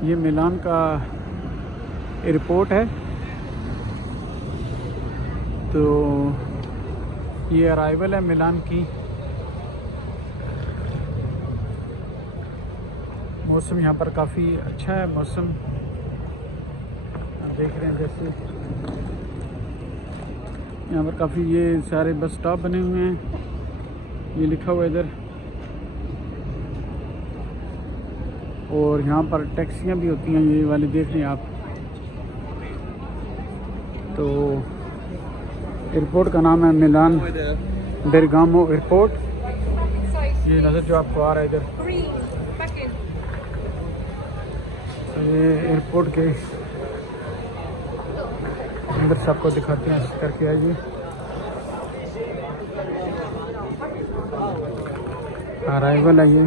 ये मिलान का एयरपोर्ट है। तो ये अराइवल है मिलान की। मौसम यहाँ पर काफ़ी अच्छा है। मौसम आप देख रहे हैं, जैसे यहाँ पर काफ़ी ये सारे बस स्टॉप बने हुए हैं। ये लिखा हुआ है इधर, और यहाँ पर टैक्सियाँ भी होती हैं, ये वाली देख रहे हैं आप। तो एयरपोर्ट का नाम है मिलान बेरगामो एयरपोर्ट। ये नज़र जो आपको आ रहा है इधर, तो ये एयरपोर्ट के अंदर से आपको दिखाते हैं, ऐसे करके आइए। अराइवल है ये।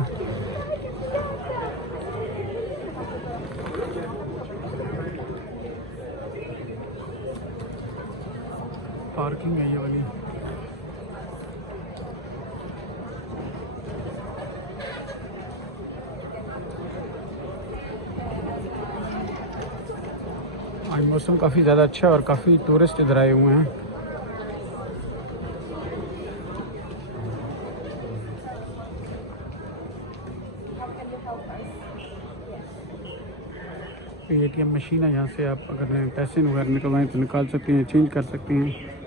पार्किंग है ये वाली। आज मौसम काफ़ी ज़्यादा अच्छा है और काफ़ी टूरिस्ट इधर आए हुए हैं। ATM मशीन है, यहाँ से आप अगर पैसे वगैरह निकलवाएं तो निकाल सकते हैं, चेंज कर सकते हैं।